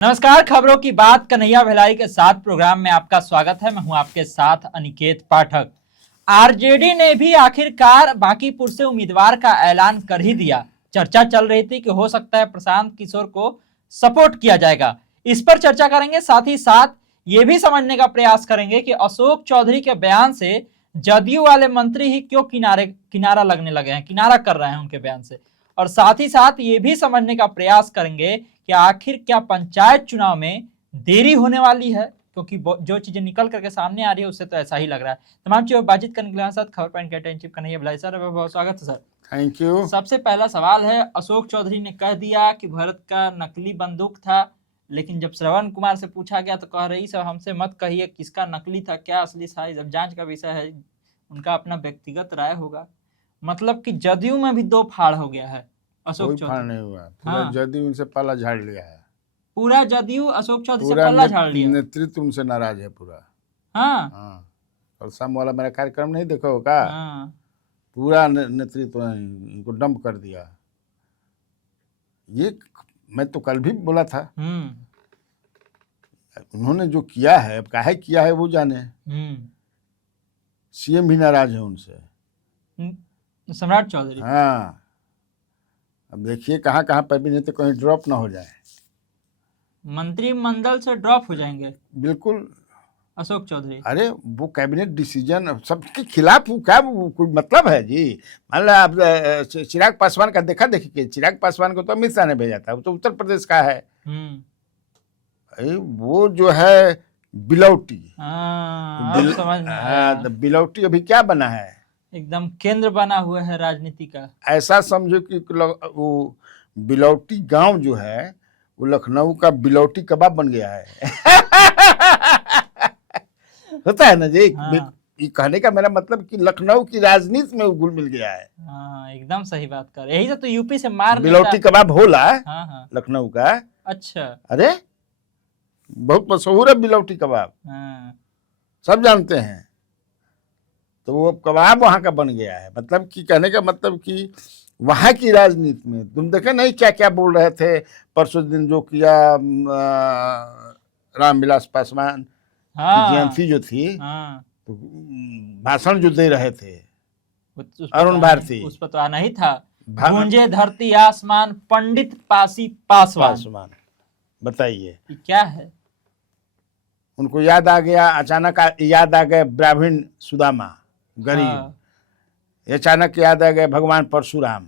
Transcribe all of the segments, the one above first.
नमस्कार, खबरों की बात कन्हैया भिलाई के साथ प्रोग्राम में आपका स्वागत है। मैं हूं आपके साथ अनिकेत पाठक। आरजेडी ने भी आखिरकार बांकीपुर से उम्मीदवार का ऐलान कर ही दिया। चर्चा चल रही थी कि हो सकता है प्रशांत किशोर को सपोर्ट किया जाएगा। इस पर चर्चा करेंगे, साथ ही साथ ये भी समझने का प्रयास करेंगे कि अशोक चौधरी के बयान से जदयू वाले मंत्री ही क्यों किनारा लगने लगे हैं, किनारा कर रहे हैं उनके बयान से। और साथ ही साथ ये भी समझने का प्रयास करेंगे कि आखिर क्या पंचायत चुनाव में देरी होने वाली है, क्योंकि जो चीजें निकल करके सामने आ रही है उससे तो ऐसा ही लग रहा है। तमाम चीजों बातचीत करने के लिए साथ खबर पॉइंट के एडिटर कन्हैया भिलाई सर, बहुत स्वागत है सर। Thank you. सबसे पहला सवाल है, अशोक चौधरी ने कह दिया कि भरत का नकली बंदूक था, लेकिन जब श्रवण कुमार से पूछा गया तो कह रही सब हमसे मत कहिए किसका नकली था क्या असली था, जब जांच का विषय है, उनका अपना व्यक्तिगत राय होगा। मतलब कि जदयू में भी दो फाड़ हो गया है। अशोक चौधरी नहीं हुआ, पूरा जदयू उनसे पल्ला झाड़ लिया है। पूरा जदयू अशोक चौधरी से पल्ला झाड़ लिया। नेतृत्व उनसे नाराज है पूरा। हाँ। और शाम वाला मेरा कार्यक्रम नहीं देखा होगा। पूरा नेतृत्व इनको डंप कर दिया। ये मैं तो कल भी बोला था। उन्होंने जो किया है, अब काहे किया है वो जाने। सीएम भी नाराज है उनसे, सम्राट चौधरी। हाँ, अब देखिए कहाँ कहाँ पर भी, नहीं तो कहीं ड्रॉप ना हो जाए। मंत्रिमंडल से ड्रॉप हो जाएंगे बिल्कुल अशोक चौधरी। अरे वो कैबिनेट डिसीजन सबके खिलाफ क्या कोई मतलब है जी। मान लो आप चिराग पासवान का देखा देखिए, चिराग पासवान को तो अमित शाह ने भेजा था, वो तो उत्तर प्रदेश का है। वो जो है बिलौटी, बिलौटी अभी क्या बना है, एकदम केंद्र बना हुआ है राजनीति का। ऐसा समझो कि वो बिलौटी गांव जो है वो लखनऊ का बिलौटी कबाब बन गया है। होता है ना जी। ये कहने का मेरा मतलब कि लखनऊ की राजनीति में घुल मिल गया है। एकदम सही बात कर, यही तो यूपी से मार बिलौटी कबाब होला लखनऊ का। अच्छा, अरे बहुत मशहूर है बिलौटी कबाब, सब जानते हैं। तो वो कबाब वहां का बन गया है। मतलब कि कहने का मतलब कि वहां की राजनीति में तुम देखे नहीं क्या क्या बोल रहे थे परसों दिन, जो किया रामविलास पासवान की जयंती जो थी, तो भाषण जो दे रहे थे अरुण भारती, उस पर तो आना ही था। गूंजे धरती आसमान पंडित पासी पासवान। बताइए क्या है। उनको याद आ गया, अचानक याद आ गए ब्राह्मण सुदामा गरीब, अचानक याद आ गए भगवान परशुराम,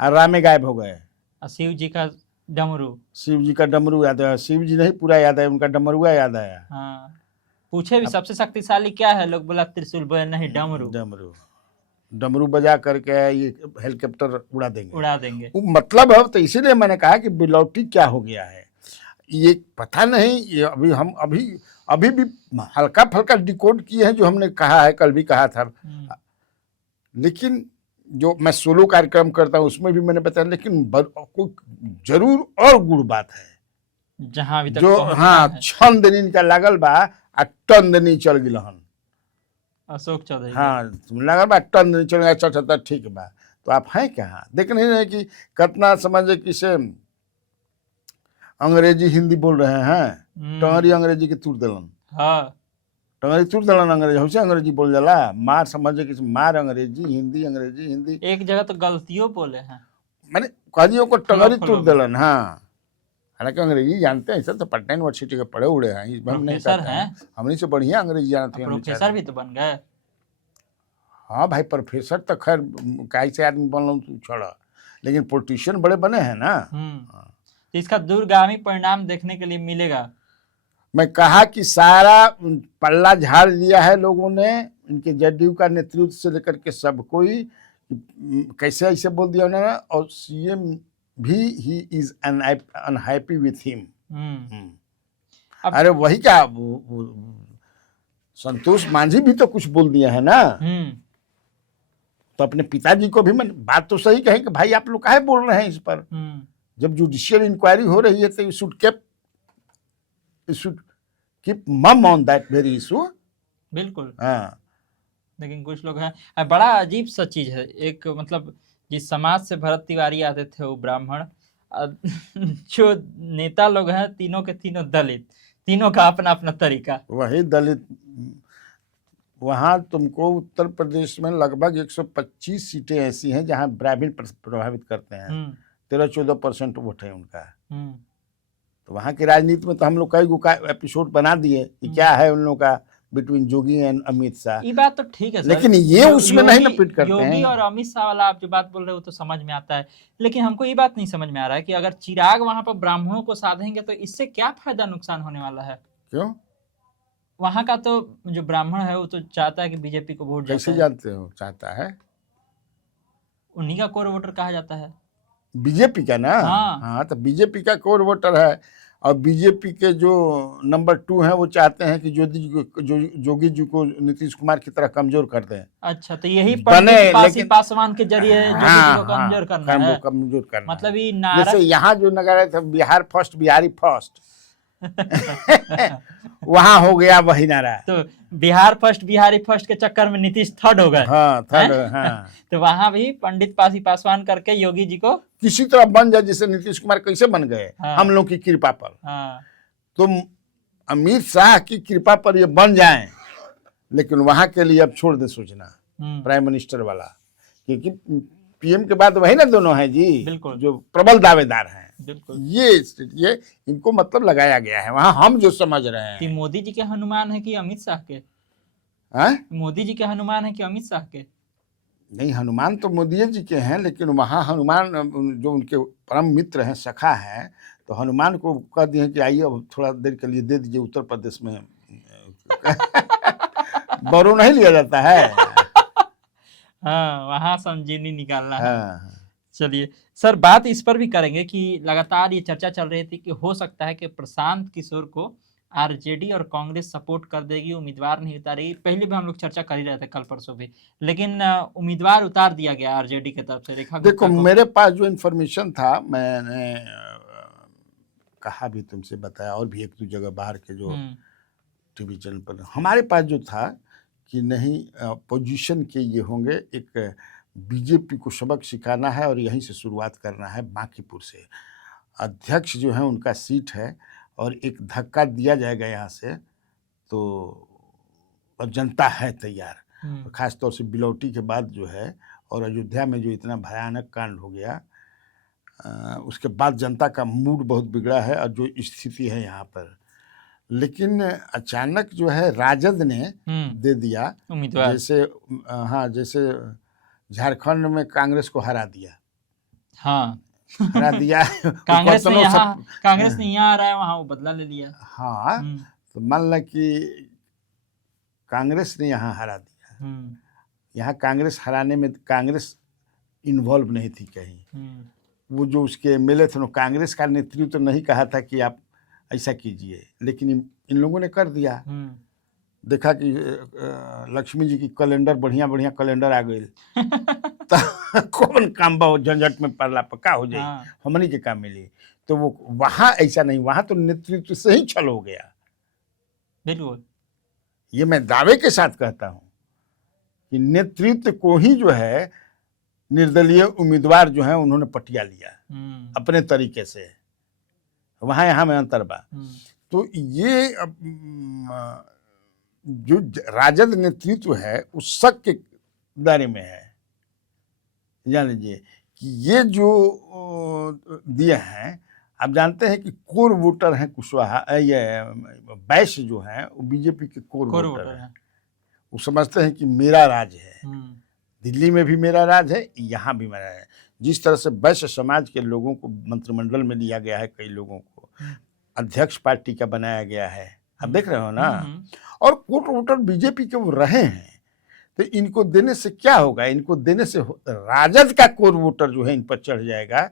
और रामे गायब हो गए। शिव जी का डमरू, शिव जी का डमरू याद आया। शिव जी नहीं पूरा याद आया, उनका डमरुआ याद आया। पूछे भी सबसे शक्तिशाली क्या है, लोग बोला त्रिशूल, बोले नहीं डमरू। डमरू बजा करके ये हेलीकॉप्टर उड़ा देंगे। वो मतलब है। तो इसीलिए मैंने कहा कि बिलौटी क्या हो गया है ये पता नहीं। ये अभी भी हल्का फल्का डिकोड किए हैं, जो हमने कहा है, कल भी कहा था। लेकिन जो मैं सोलो कार्यक्रम करता हूँ उसमें भी मैंने बताया, लेकिन कोई जरूर और गुड़ बात है जहां अभी तक जो छंद इनका लागल बा आ टंद नहीं चल गिलहन अशोक चौधरी। लागल बा टंद नहीं चल। अच्छा ठीक बा, तो आप हैं क्या देख नहीं रहे कि कितना समझे किसे अंग्रेजी हिंदी बोल रहे हैं। टंगरी अंग्रेजी के तुर दिलन। टंगरी तुर दिलन अंग्रेजी, हमसे अंग्रेजी बोल जाला। मार समझे कि मार अंग्रेजी हिंदी, अंग्रेजी हिंदी। एक जगह तो गलतियों बोले हैं, मैंने कहियों को टंगरी तुर दिलन। हालांकि अंग्रेजी जानते हैं, ऐसा तो पटना यूनिवर्सिटी के पढ़े उड़े हैं, इस बार नहीं हैं। हमने से बढ़िया अंग्रेजी जानते हैं। प्रोफेसर भी तो बन गए। हाँ भाई, प्रोफेसर तो खैर कैसे आदमी बन लो छोड़ा, लेकिन पॉलिटिशियन बड़े बने हैं ना। तो इसका दूरगामी परिणाम देखने के लिए मिलेगा। मैं कहा कि सारा पल्ला झाड़ लिया है लोगों ने, इनके जदयू का नेतृत्व से लेकर के सब कोई। कैसे ऐसे बोल दिया उन्होंने, और सीएम भी he is unhappy with him. अरे वही क्या, संतोष मांझी भी तो कुछ बोल दिया है ना। तो अपने पिताजी को भी, मैंने बात तो सही कही कि भाई आप लोग काहे बोल रहे हैं इस पर। जब जुडिशियल इंक्वायरी हो रही है तो यू शुड कीप मम ऑन दैट वेरी इशू। बिल्कुल। लेकिन कुछ लोग हैं, बड़ा अजीब सा चीज है। एक मतलब जिस समाज से भरत तिवारी आते थे वो ब्राह्मण, जो नेता लोग हैं तीनों के तीनों दलित, तीनों का अपना अपना तरीका। वही दलित, वहाँ तुमको उत्तर प्रदेश में लगभग 125 सीटें ऐसी हैं जहाँ ब्राह्मण प्रभावित करते हैं। 13-14% वोट है उनका। तो वहाँ की राजनीति में तो हम लोग कई गो का एपिसोड बना दिए कि क्या है उन लोगों का between Jogi and Amit Shah. ये बात तो ठीक है सर, लेकिन ये उसमें नहीं ना फिट करते हैं। योगी और अमित शाह वाला आप जो बात बोल रहे हो तो समझ में आता है, लेकिन हमको ये बात नहीं समझ में आ रहा है कि अगर चिराग वहां पर ब्राह्मणों को साधेंगे तो इससे क्या फायदा नुकसान होने वाला है? क्यों? वहां का तो जो ब्राह्मण है वो तो चाहता है कि बीजेपी को वोट। कैसे जानते हो चाहता है? उन्हीं का कोर वोटर कहा जाता है बीजेपी का ना। हाँ तो बीजेपी का कोर वोटर है, और बीजेपी के जो नंबर 2 हैं वो चाहते हैं कि जोगी जी को नीतीश कुमार की तरह कमजोर कर दें। अच्छा, तो यही पासवान के जरिए जोगी जी को कमजोर करना है। कमजोर करना मतलब ये नारा, जैसे यहाँ जो नगाड़ा था बिहार फर्स्ट बिहारी फर्स्ट वहां हो गया वही नारा। तो बिहार फर्स्ट बिहारी फर्स्ट के चक्कर में नीतीश थर्ड हो गए। हाँ, थर्ड। हाँ। तो वहां भी पंडित पासवान करके योगी जी को किसी तरह बन जाए, जैसे नीतीश कुमार कैसे बन गए। हाँ। हम लोग की कृपा पर। हाँ। तो अमित शाह की कृपा पर ये बन जाएं, लेकिन वहां के लिए अब छोड़ दे सोचना प्राइम मिनिस्टर वाला, क्योंकि पीएम के बाद वही ना दोनों हैं जी, बिल्कुल, जो प्रबल दावेदार हैं। बिल्कुल, ये इनको मतलब लगाया गया है वहां, हम जो समझ रहे हैं। कि मोदी जी के हनुमान है कि अमित शाह के? मोदी जी के हनुमान है कि अमित शाह के? नहीं, हनुमान तो मोदी जी के हैं, लेकिन वहाँ हनुमान जो उनके परम मित्र हैं, सखा हैं, तो हनुमान को कह दिए कि आइए अब थोड़ा देर के लिए दे दीजिए उत्तर प्रदेश में बोरो नहीं लिया जाता है। हाँ, वहाँ संजीवनी निकालना है। चलिए सर, बात इस पर भी करेंगे कि लगातार ये चर्चा चल रही थी कि हो सकता है कि प्रशांत किशोर को आरजेडी और कांग्रेस सपोर्ट कर देगी, उम्मीदवार नहीं उतारेगी। पहले भी हम लोग चर्चा कर ही रहे थे, कल परसों भी, लेकिन उम्मीदवार उतार दिया गया आरजेडी की तरफ से। देखो, मेरे पास जो इन्फॉर्मेशन था, मैंने कहा भी, तुमसे बताया, और भी एक दो जगह बाहर के जो टीवी चैनल पर हमारे पास जो था कि नहीं, पोजीशन के ये होंगे, एक बीजेपी को सबक सिखाना है और यहीं से शुरुआत करना है, बांकीपुर से अध्यक्ष जो है उनका सीट है, और एक धक्का दिया जाएगा यहाँ से, तो और जनता है तैयार। खास तौर से बिलौटी के बाद जो है, और अयोध्या में जो इतना भयानक कांड हो गया, उसके बाद जनता का मूड बहुत बिगड़ा है, और जो स्थिति है यहाँ पर। लेकिन अचानक जो है राजद ने दे दिया उम्मीदवार, जैसे हाँ, जैसे झारखंड में कांग्रेस को हरा दिया। हाँ, हरा दिया। कांग्रेस ने यहाँ आ रहा है, वहाँ वो बदला ले लिया। हाँ, तो मान लो कि कांग्रेस ने यहाँ हरा दिया। यहाँ कांग्रेस हराने में कांग्रेस इन्वॉल्व नहीं थी कहीं। वो जो उसके एमएलए थे, कांग्रेस का नेतृत्व तो नहीं कहा था कि आप ऐसा कीजिए, लेकिन इन लोगों ने कर दिया। देखा कि लक्ष्मी जी की कैलेंडर, बढ़िया बढ़िया कैलेंडर आ गई। तो कौन काम बा झंझट में पड़ला पक्का हो जाए, हमनी के काम मिली। तो वो वहाँ ऐसा नहीं, वहाँ तो नेतृत्व से ही छल हो गया। बिल्कुल, ये मैं दावे के साथ कहता हूँ कि नेतृत्व को ही जो है निर्दलीय उम्मीदवार जो है उन्होंने पटिया लिया अपने तरीके से। वहाँ यहाँ में अंतर बा। तो ये जो राजद नेतृत्व है उस शक के दायरे में है। जान लीजिए कि ये जो दिए हैं, आप जानते हैं कि कोर वोटर हैं कुशवाहा, ये वैश्य जो हैं वो बीजेपी के कोर वोटर हैं। वो समझते हैं कि मेरा राज है, दिल्ली में भी मेरा राज है, यहाँ भी मेरा है। जिस तरह से वैश्य समाज के लोगों को मंत्रिमंडल में लिया गया है, कई लोगों को अध्यक्ष पार्टी का बनाया गया है, आप देख रहे हो ना। और कोर वोटर बीजेपी के वो रहे हैं, तो इनको देने से क्या होगा? इनको देने से राजद का कोर वोटर जो है इन पर चढ़ जाएगा,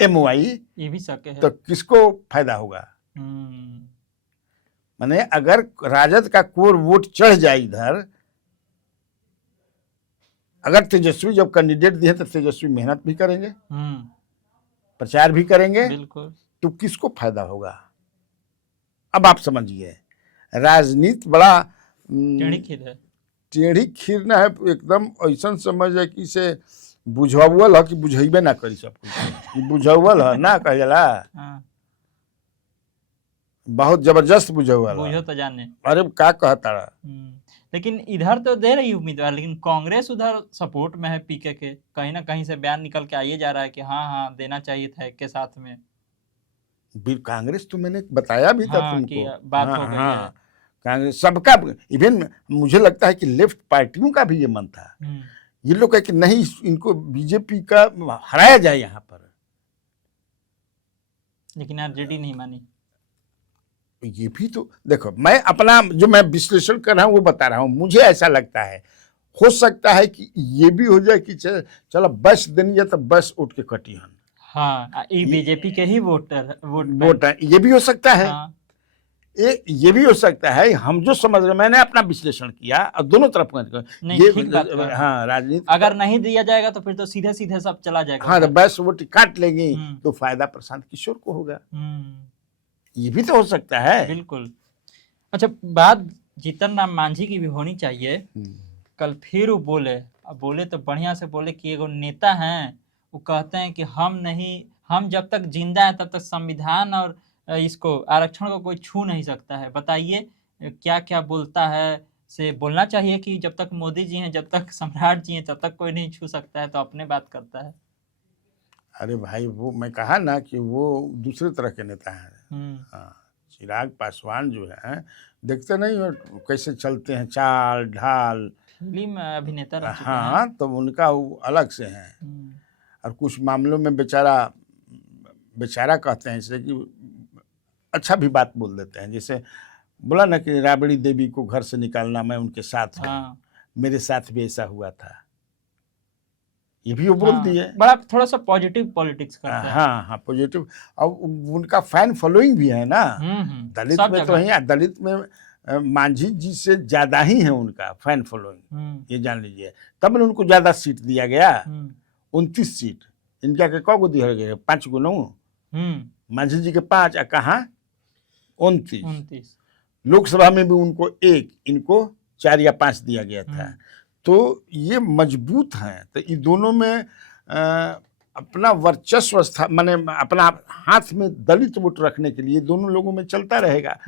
एमवाई। ये भी शक है। तो किसको फायदा होगा? माने अगर राजद का कोर वोट चढ़ जाए इधर, अगर तेजस्वी जब कैंडिडेट दिए तो तेजस्वी मेहनत भी करेंगे, प्रचार भी करेंगे, बिल्कुल, तो किसको फायदा होगा? अब आप समझिए, राजनीति बड़ा टेढ़ी खीर है। टेढ़ी खीर ना है, एकदम ऐसा समझ है कि से बुझावल है कि बुझेबे ना करी सब कुछ, बुझावल है ना कहला, हाँ, बहुत जबरदस्त बुझावल बुझो है। तो जाने। अरे का कहता रहा, लेकिन इधर तो दे रही उम्मीदवार, लेकिन कांग्रेस उधर सपोर्ट में है पीके के, कहीं ना कहीं से बयान निकल के आइए जा रहा है कि हाँ हाँ देना चाहिए था के साथ में। कांग्रेस तो मैंने बताया भी था हाँ तुमको। कि बात हाँ हो गई है। हाँ, कांग्रेस सबका, इवन मुझे लगता है कि लेफ्ट पार्टियों का भी ये मन था, ये लोग कहे कि नहीं इनको बीजेपी का हराया जाए यहाँ पर, लेकिन आरजेडी नहीं मानी। ये भी तो देखो, मैं अपना जो मैं विश्लेषण कर रहा हूँ वो बता रहा हूँ, मुझे ऐसा लगता है हो सकता है कि ये भी हो जाए कि चलो बस देनी है तो बस उठ के कटी हन। हाँ, ये बीजेपी के ही वोट है, ये भी हो सकता है। हाँ, ये भी हो सकता है, हम जो समझ रहे, मैंने अपना विश्लेषण किया और दोनों तरफ नहीं, ये ठीक बात कर रहे हैं। हाँ राजनीति अगर नहीं दिया जाएगा तो फिर तो सीधे सीधे सब चला जाएगा। हाँ, तो बस वोट काट लेंगे हम्म। तो फायदा प्रशांत किशोर को होगा, हम्म, ये भी तो हो सकता है। बिल्कुल। अच्छा, बात जीतन राम मांझी की भी होनी चाहिए। कल फिर वो बोले, अब बोले तो बढ़िया से बोले कि एगो नेता हैं, वो कहते हैं कि हम जब तक जिंदा हैं तब तक संविधान और इसको आरक्षण को कोई छू नहीं सकता है। बताइए क्या क्या बोलता है। से बोलना चाहिए कि जब तक मोदी जी हैं, जब तक सम्राट जी हैं, तब तक कोई नहीं छू सकता है, तो अपने बात करता है। अरे भाई, वो मैं कहा ना कि वो दूसरे तरह के नेता हैं। हाँ, चिराग पासवान जो है, देखते नहीं हो कैसे चलते हैं, चाल ढाल, फिल्म अभिनेता रह चुके हैं। हाँ, तो उनका वो अलग से है। और कुछ मामलों में बेचारा कहते हैं इसलिए कि अच्छा भी बात बोल देते हैं, जैसे बोला ना कि राबड़ी देवी को घर से निकालना, मैं उनके साथ हूँ, मेरे साथ भी ऐसा हुआ था, ये भी वो बोल दिए। बड़ा थोड़ा सा पॉजिटिव पॉलिटिक्स करता है। हाँ हाँ, पॉजिटिव। और उनका फैन फॉलोइंग भी है ना, दलित में तो है, दलित में मांझी जी से ज्यादा ही है उनका फैन फॉलोइंग, ये जान लीजिए। तब न उनको ज्यादा सीट दिया गया, 29 सीट। इनका के कौ दिया गया, 5 गो न, मांझी जी के 5, कहाँ 29। लोकसभा में भी उनको 1, इनको 4 या 5 दिया गया था। तो ये मजबूत हैं, तो ये दोनों में अपना वर्चस्व माने अपना हाथ में दलित वोट रखने के लिए दोनों लोगों में चलता रहेगा,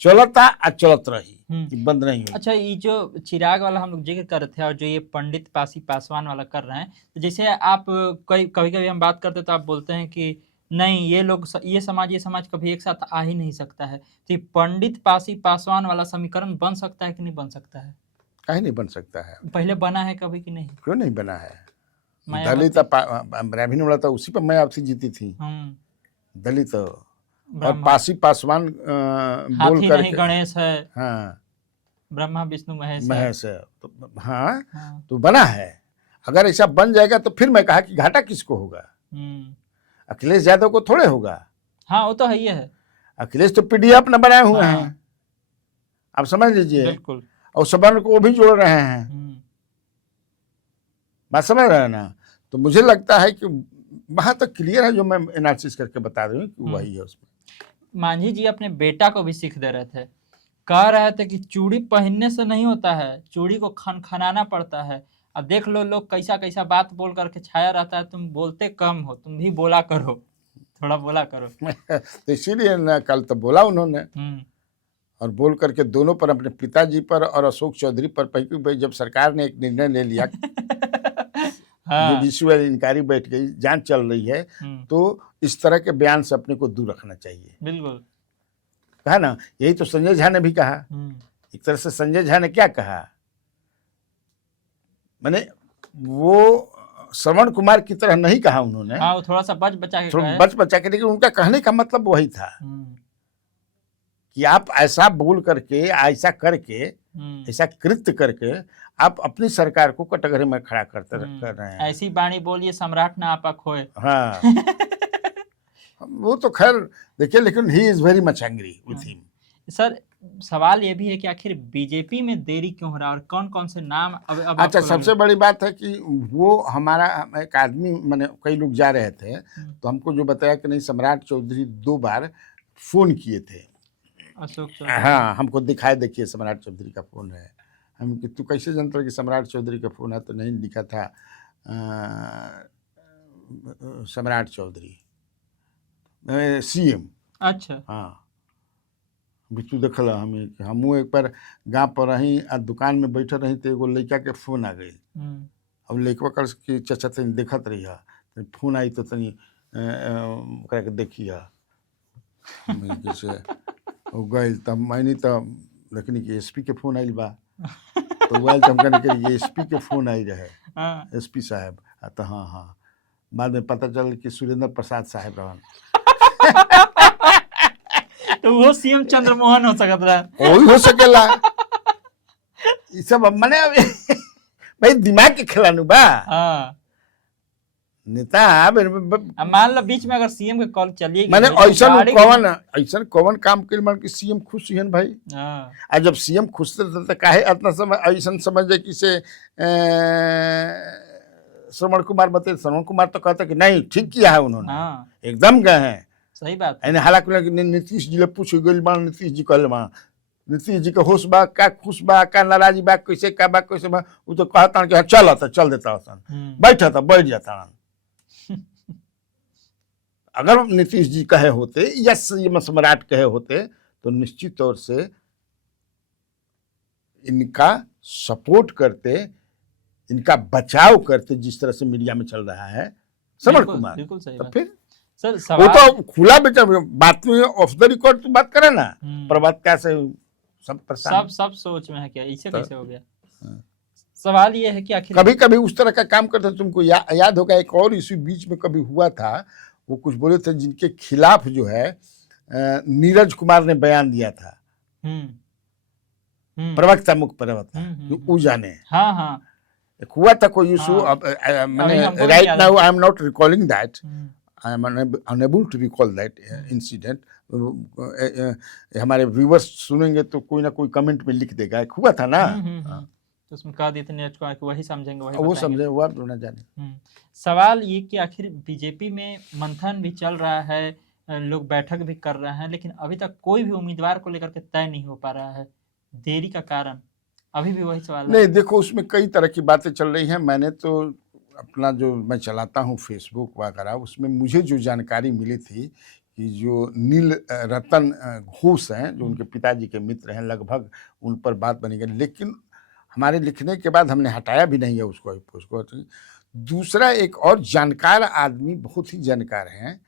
चलता और चलत रही, बंद नहीं हुई। अच्छा, ये जो चिराग वाला हम लोग जिक्र कर रहे थे और जो ये पंडित पासवान वाला कर रहे हैं, तो जैसे आप कभी कभी हम बात करते तो आप बोलते हैं कि नहीं, ये समाज कभी एक साथ आ ही नहीं सकता है। तो ये पंडित पासवान वाला समीकरण बन सकता है कि नहीं बन सकता है? कहीं नहीं बन सकता है। पहले बना है कभी कि नहीं? क्यों नहीं बना है? दलित ब्राह्मण वाला था, उसी पर मैं आपसे जीती थी। दलित और पासवान बोल कर गणेश है, हाँ, ब्रह्मा विष्णु महेश है। तो हाँ, तो बना है। अगर ऐसा बन जाएगा तो फिर मैं कहा कि घाटा किसको होगा? अखिलेश यादव को थोड़े होगा। हाँ, वो तो है ही है। अखिलेश तो पीडीएफ न बनाए हुए हैं, आप समझ लीजिए। बिल्कुल। और सवर्ण को भी जोड़ रहे हैं, बात समझ रहे हैं ना। तो मुझे लगता है कि वहां तक क्लियर है, जो मैं एनालिसिस करके बता रही हूँ कि वही है। उसमें मांझी जी अपने बेटा को भी सीख दे रहे थे, कह रहे थे कि चूड़ी पहनने से नहीं होता है, चूड़ी को खनखनाना पड़ता है। अब देख लो लोग कैसा कैसा बात बोल करके छाया रहता है, तुम बोलते कम हो, तुम भी बोला करो, थोड़ा बोला करो। तो इसीलिए ना कल तो बोला उन्होंने, और बोल करके दोनों पर, अपने पिताजी पर और अशोक चौधरी पर, जब सरकार ने एक निर्णय ले लिया जुडिशियल इंक्वायरी बैठ गई, जांच चल रही है, तो इस तरह के बयान से अपने को दूर रखना चाहिए। बिल्कुल, कहा ना, यही तो संजय झा ने भी कहा। एक तरह से संजय झा ने क्या कहा, मैंने वो श्रवण कुमार की तरह नहीं कहा उन्होंने। हाँ, वो थोड़ा सा बच बचा के, लेकिन उनका कहने का मतलब वही था कि आप ऐसा बोल करके, ऐसा करके, ऐसा कृत्य करके आप अपनी सरकार को कटघरे में खड़ा कर रहे हैं। ऐसी बाणी बोलिए सम्राट ना आपा खोए। हाँ वो तो खैर देखिए, लेकिन he is very much angry with him. Sir, सवाल ये भी है कि आखिर बीजेपी में देरी क्यों हो रहा है और कौन कौन से नाम अब अच्छा, सबसे बड़ी बात है कि वो हमारा एक आदमी, मैंने कई लोग जा रहे थे तो हमको जो बताया कि नहीं, सम्राट चौधरी 2 बार फोन किए थे अशोक चौधरी। हाँ, हमको दिखाए, देखिए सम्राट चौधरी का फोन है। हम कि तू कैसे जानता कि सम्राट चौधरी का फोन है? तो नहीं, लिखा था सम्राट चौधरी सीएम। अच्छा। हाँ बिट्टू देखल हमें कि हमहूँ एक बार गाँव पर रही आ दुकान में बैठल रही तो एगो लड़का के फोन आ गई। अब लड़कवा कर कि चाचा तनी देखत रही है, फोन आई तो तनी ओकरा के देखी है जैसे गई तब मैंने तो देखनी कि एसपी के फोन आइल बा तो वह हम कहने के एसपी के फोन आई रहे एसपी साहब। तो हाँ हाँ बाद में पता चल कि सुरेंद्र प्रसाद साहब रहन तो वो सीएम चंद्रमोहन हो सकत रहा। वही हो सकेला। ये सब मने भाई दिमाग के खिलानु बा। नेता अब मान लो बीच में अगर सीएम के कॉल चलिए मैंने ऐसा कौन काम कर मान कि सीएम खुश हैं भाई। आ जब सीएम खुश थे तो काहे इतना समय ऐसा समझे कि से श्रवण कुमार बते। श्रवण कुमार तो कहता कि नहीं ठीक किया है उन्होंने, एकदम गए हैं। सही बात है। हालांकि नीतीश जी ले पूछ गई बा, नीतीश जी कहल बा नीतीश जी के होश बा का खुश बा का नाराजी बा कैसे का बा कैसे बा वो तो कहता कि चल तो चल देता बैठा था बैठ जाता। अगर नीतीश जी कहे होते या सम्राट कहे होते तो निश्चित तौर से इनका सपोर्ट करते, इनका बचाव करते जिस तरह से मीडिया में चल रहा है श्रवण कुमार। तो फिर सर वो तो खुला बेचा बात में ऑफ द रिकॉर्ड तो बात करे ना प्रभात कैसे सब सोच में है क्या इसे कैसे हो गया। सवाल ये है कि आखिर कभी कभी उस तरह का काम करते। तुमको याद होगा एक और इसी बीच में कभी हुआ था, वो कुछ बोले थे जिनके खिलाफ जो है नीरज कुमार ने बयान दिया था। प्रवक्ता मुख्य प्रवक्ता वो जाने। हाँ हाँ हुआ था कोई इशू। मैंने right now I am not recalling that, I am unable to recall that incident. हमारे व्यूअर्स सुनेंगे तो कोई ना कोई कमेंट में लिख देगा। हुआ था ना तो उसमें कहा दिए थे नीरज कुमार कि वही समझेंगे वो समझे वो आप ना जाने। सवाल ये कि आखिर बीजेपी में मंथन भी चल रहा है, लोग बैठक भी कर रहे हैं, लेकिन अभी तक कोई भी उम्मीदवार को लेकर के तय नहीं हो पा रहा है। देरी का कारण अभी भी वही सवाल नहीं। देखो उसमें कई तरह की बातें चल रही हैं। मैंने तो अपना जो मैं चलाता हूँ फेसबुक वगैरह, उसमें मुझे जो जानकारी मिली थी कि जो नील रतन घोष हैं जो उनके पिताजी के मित्र हैं, लगभग उन पर बात बनी गई, लेकिन हमारे लिखने के बाद हमने हटाया भी नहीं है उसको। दूसरा एक और जानकार आदमी, बहुत ही जानकार हैं,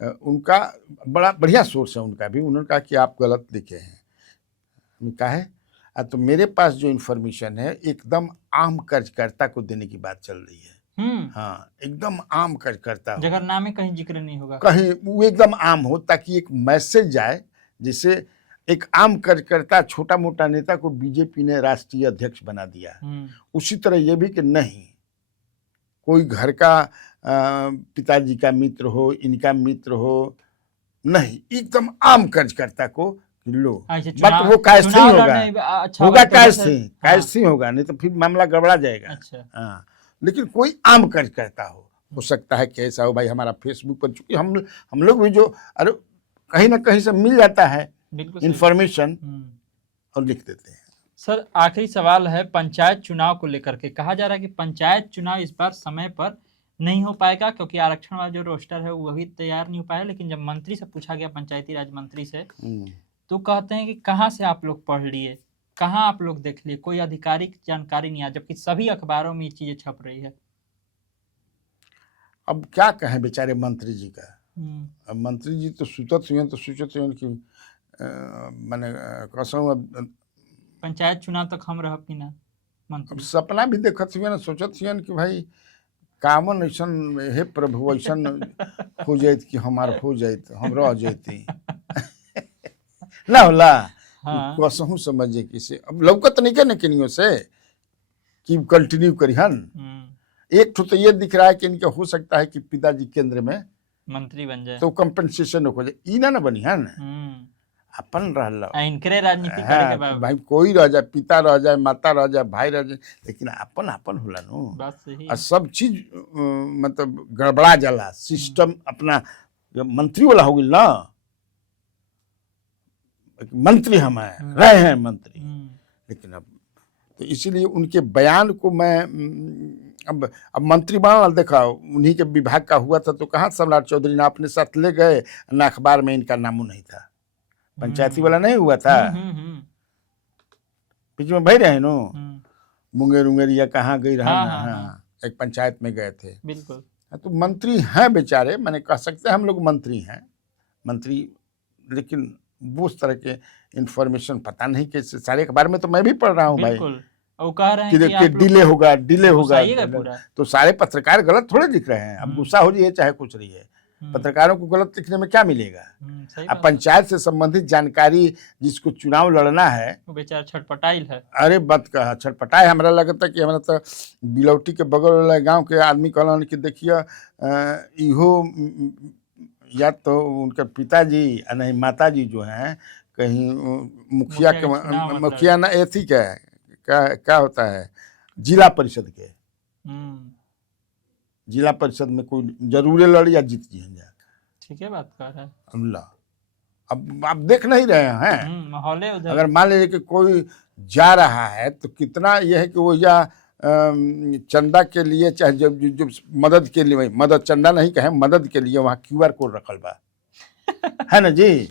उनका बड़ा बढ़िया सोर्स है उनका भी, उन्होंने कहा कि आप गलत लिखे हैं। कहा है तो मेरे पास जो इन्फॉर्मेशन है एकदम आम कर्जकर्ता को देने की बात चल रही है। हाँ एकदम आम कर्जकर्ता, जगह नाम में कहीं जिक्र नहीं होगा, कहीं वो एकदम आम हो ताकि एक मैसेज जाए जिसे एक आम कार्यकर्ता छोटा मोटा नेता को बीजेपी ने राष्ट्रीय अध्यक्ष बना दिया। उसी तरह ये भी कि नहीं कोई घर का पिताजी का मित्र हो, इनका मित्र हो, नहीं एकदम आम कार्यकर्ता को लो। बट वो कायस्थी होगा कायस्थी होगा, नहीं तो फिर मामला गड़बड़ा जाएगा। हाँ लेकिन कोई आम कार्यकर्ता हो सकता है कि ऐसा हो। भाई हमारा फेसबुक पर चूंकि हम लोग भी जो अरे कहीं ना कहीं से मिल जाता है इंफॉर्मेशन और लिख देते हैं। सर आखिरी सवाल है पंचायत चुनाव को लेकर के। कहा जा रहा है कि पंचायत चुनाव इस बार समय पर नहीं हो पाएगा क्योंकि आरक्षण वाला जो रोस्टर है वो भी तैयार नहीं हो पाया। लेकिन जब मंत्री से पूछा गया, पंचायती राज मंत्री से, तो कहते हैं कि कहाँ से आप लोग पढ़ लिए, कहाँ आप लोग देख लिए, कोई आधिकारिक जानकारी नहीं आ, जबकि सभी अखबारों में ये चीजें छप रही है। अब क्या कहें बेचारे मंत्री जी का। अब मंत्री जी तो सुतत हुए तो सोचत हुए कि मैंने कसम अब पंचायत चुनाव तक हम रह पीना मंत्री सपना भी देखत हुए ना, सोचत हुए कि भाई कामन ऐसा हे प्रभु ऐसा हो जाए कि हमार हो जाए हम रह जाती ना होला। हाँ। कसहू समझे किसे अब लौकत नहीं के किनियों से कि कंटिन्यू करिहन। एक तो ये दिख रहा है कि इनके हो सकता है कि पिताजी केंद्र में मंत्री बन जाए तो कंपनसेशन हो जाए, ई ना बनी है ना अपन रह इनकरे राजनीति करे के बाद भाई कोई रह जाए, पिता रह जाए, माता रह जाए, भाई रह जाए, लेकिन अपन अपन होला नु बात सही। और सब चीज मतलब गड़बड़ा जाला सिस्टम अपना। मंत्री वाला हो गई ना, मंत्री हम हैं रहे हैं मंत्री, लेकिन अब तो इसीलिए उनके बयान को मैं अब मंत्री बना, देखा उन्हीं के विभाग का हुआ था, तो कहाँ सम्राट चौधरी ने अपने साथ ले गए, ना अखबार में इनका नामो नहीं था। पंचायती वाला नहीं हुआ था, बीच में भाई रहे नो, मुंगेर उंगेर या कहाँ गई रहा ना, हाँ, एक पंचायत में गए थे। बिल्कुल। तो मंत्री हैं बेचारे, मैंने कह सकते हैं हम लोग मंत्री हैं, मंत्री, लेकिन वो उस तरह के इंफॉर्मेशन पता नहीं कैसे, सारे अखबार में तो मैं भी पढ़ रहा हूँ भाई, वो कह रहे हैं कि डिले होगा, डिले होगा, तो सारे पत्रकार गलत थोड़े लिख रहे हैं। अब गुस्सा हो रही चाहे कुछ रही है, पत्रकारों को गलत लिखने में क्या मिलेगा। अब पंचायत से संबंधित जानकारी जिसको चुनाव लड़ना है वो बेचारा छटपटाइल है। अरे मत कहा छटपटाए, हमरा लगता कि हमरा तो बिलौटी के बगल वाला गांव के आदमी कहलन कि देखिए इहो या तो उनके पिताजी नहीं माताजी जो हैं कहीं मुखिया ना एथी क्या होता है, जिला परिषद के, जिला परिषद में कोई जरूर लड़ या जीत जी जा। ठीक है, बात कर रहा है अल्लाह। अब आप देख नहीं रहे हैं माहौल, अगर मान लीजिए कि कोई जा रहा है तो कितना यह है कि वो या चंदा के लिए, चाहे जो मदद के लिए, मदद चंदा नहीं कहे, मदद के लिए वहाँ QR कोड रखल बा है ना जी।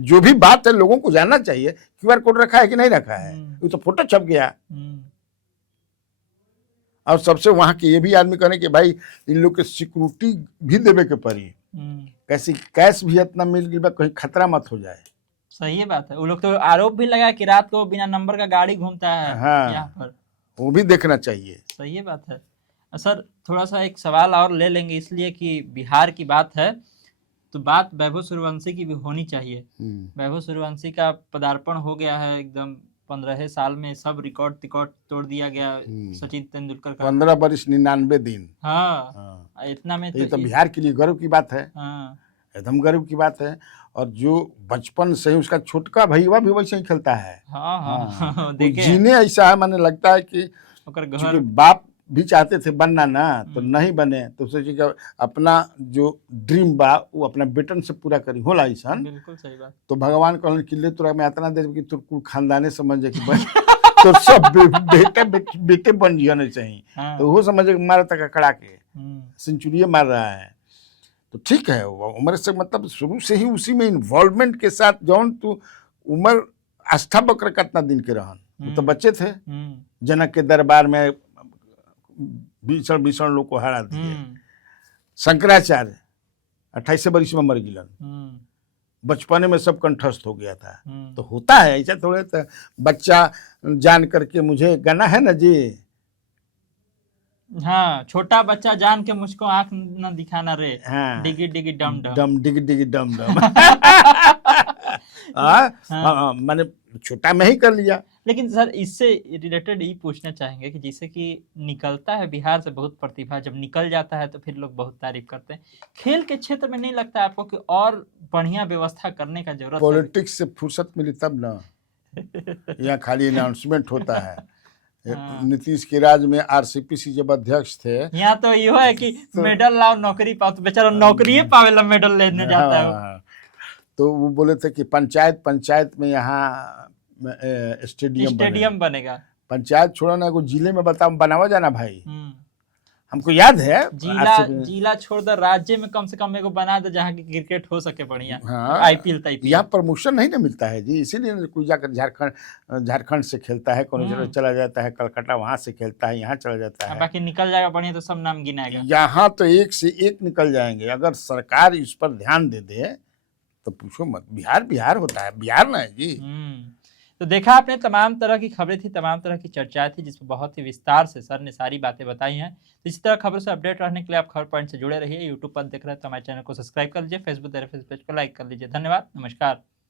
जो भी बात है लोगों को जानना चाहिए, QR कोड रखा है कि नहीं रखा है, वो तो फोटो छप गया। और सबसे वहां के ये भी आदमी कहने कि भाई इन लोग के सिक्योरिटी भी देवे के पड़ी, कैसी कैश भी इतना मिल गई, कहीं खतरा मत हो जाए। सही बात है। वो लोग तो आरोप भी लगा कि रात को बिना नंबर का गाड़ी घूमता है। हाँ, यहाँ पर वो भी देखना चाहिए। सही बात है। सर थोड़ा सा एक सवाल और ले लेंगे, इसलिए कि बिहार की बात है तो बात वैभव सूर्यवंशी की भी होनी चाहिए। वैभव सूर्यवंशी का पदार्पण हो गया है एकदम 15 साल में, सब रिकॉर्ड तोड़ दिया गया सचिन तेंदुलकर का। 15 वर्ष 99 दिन। हाँ, इतना में तो ये तो बिहार के लिए गर्व की बात है। एकदम गर्व की बात है। और जो बचपन से ही उसका छोटका भैया भी वैसे ही खेलता है। हाँ। जीने ऐसा है, मैंने लगता है कि बाप भी चाहते थे बनना ना, तो नहीं बने, तो सोचे कि अपना जो ड्रीम बा वो अपना बेटन से पूरा करी होला ऐसा। बिल्कुल सही बात। तो भगवान कहलन कि ले तोरा में इतना दे कि तू कुल खानदाने समझे कि बन तो सब बेटे बन जाने चाहिए। तो वो समझे मारा तक अकड़ा के सेंचुरी मार रहा है। तो ठीक है, उम्र से मतलब शुरू से ही उसी में इन्वॉल्वमेंट के साथ जौन तू उम्र आस्था बकर कितना दिन के रहन, तो बच्चे थे, जनक के दरबार में भीषण लोग को हरा दिए। शंकराचार्य 28 वर्ष में मर गिलन, बचपने में सब कंठस्थ हो गया था। तो होता है ऐसा थोड़े, तो बच्चा जान करके मुझे गाना है ना जी, हाँ, छोटा बच्चा जान के मुझको आंख न दिखाना रे। हाँ, डिगी डिगी डम डम डिगी डिगी डम डम। मैंने छोटा में ही कर लिया। लेकिन सर इससे रिलेटेड ये पूछना चाहेंगे कि जैसे कि निकलता है बिहार से बहुत प्रतिभा, जब निकल जाता है तो फिर लोग बहुत तारीफ करते हैं। खेल के क्षेत्र में नहीं लगता आपको कि और बढ़िया व्यवस्था करने का जरूरत है? पॉलिटिक्स से फुर्सत मिली तब ना, यहाँ खाली अनाउंसमेंट होता है। नीतीश के राज में RCPC जब अध्यक्ष थे, यहाँ तो ये है कि मेडल लाओ नौकरी पाओ, तो बेचारा नौकरी पावेला मेडल लेने जाता है। तो वो बोले थे कि पंचायत में यहाँ स्टेडियम बनेगा। पंचायत छोड़ो ना, जिले में बनावा जाना भाई। हमको याद है जिला छोड़ दो, राज्य में कम से कम एगो बना दो जहाँ की क्रिकेट हो सके बढ़िया। IPL यहाँ प्रमोशन नहीं ना मिलता है जी, इसीलिए कोई जाकर झारखंड से खेलता है, कोनो जगह चला जाता है, कलकत्ता वहां से खेलता है, यहाँ चला जाता है। बाकी निकल जाएगा बढ़िया तो सब नाम गिनाएगा। यहाँ तो एक से एक निकल जाएंगे। अगर सरकार इस पर ध्यान दे तो पूछो मत, बिहार होता है, बिहार ना है जी। तो देखा आपने, तमाम तरह की खबरें थी, तमाम तरह की चर्चाएं थी, जिसमें बहुत ही विस्तार से सर ने सारी बातें बताई हैं। तो इसी तरह खबरों से अपडेट रहने के लिए आप खबर पॉइंट से जुड़े रहिए। यूट्यूब पर देख रहे हैं तो हमारे चैनल को सब्सक्राइब कर लीजिए, फेसबुक पेज को लाइक कर लीजिए। धन्यवाद, नमस्कार।